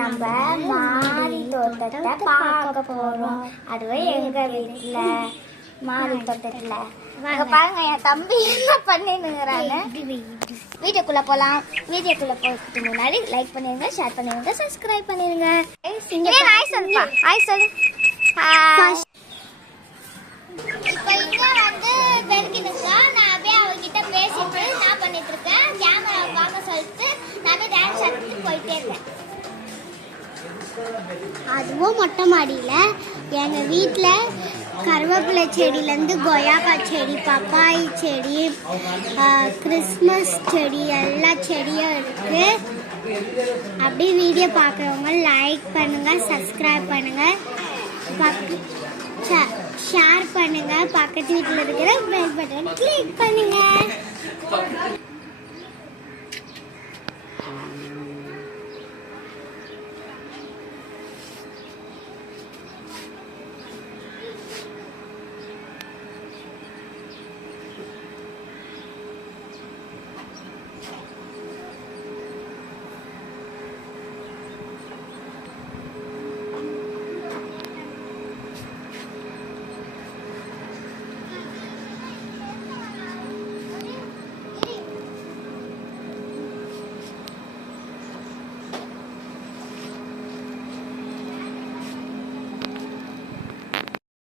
நம்ம மாடி தோட்டத்தை பார்க்க போறோம். அதுவே எங்க வீட்டுல மாடி தோட்டத்துல. அங்க பாருங்க என் தம்பி என்ன பண்ணினுங்கிறாங்க. வீடியோக்குள்ள போலாம். வீடியோக்குள்ள போறதுக்கு முன்னாடி லைக் பண்ணிருங்க, ஷேர் பண்ணிருங்க, சப்ஸ்கிரைப் பண்ணிருங்க. ஹாய் சொல்லுப்பா, ஹாய் சொல்லு. இப்போ இங்க வந்து பெருக்கினுக்கா நான் அப்படியே அவகிட்ட பேசிட்டு நான் பண்ணிட்டு இருக்கேன். கேமரா பார்க்க சொல்லிட்டு நான் டான்ஸ் ஆடிட்டு போயிட்டே இருக்கேன். அதுவும் மொட்டை மாடியில் எங்கள் வீட்டில் கருவேப்பிலை செடியிலேருந்து கொய்யாக்கா செடி, பப்பாளி செடி, கிறிஸ்மஸ் செடி எல்லா செடியும் இருக்குது. அப்படியே வீடியோ பார்க்குறவங்க லைக் பண்ணுங்கள், சப்ஸ்கிரைப் பண்ணுங்கள், ஷேர் பண்ணுங்கள், பக்கத்து வீட்டில் இருக்கிற பெல் பட்டன் கிளிக் பண்ணுங்கள்.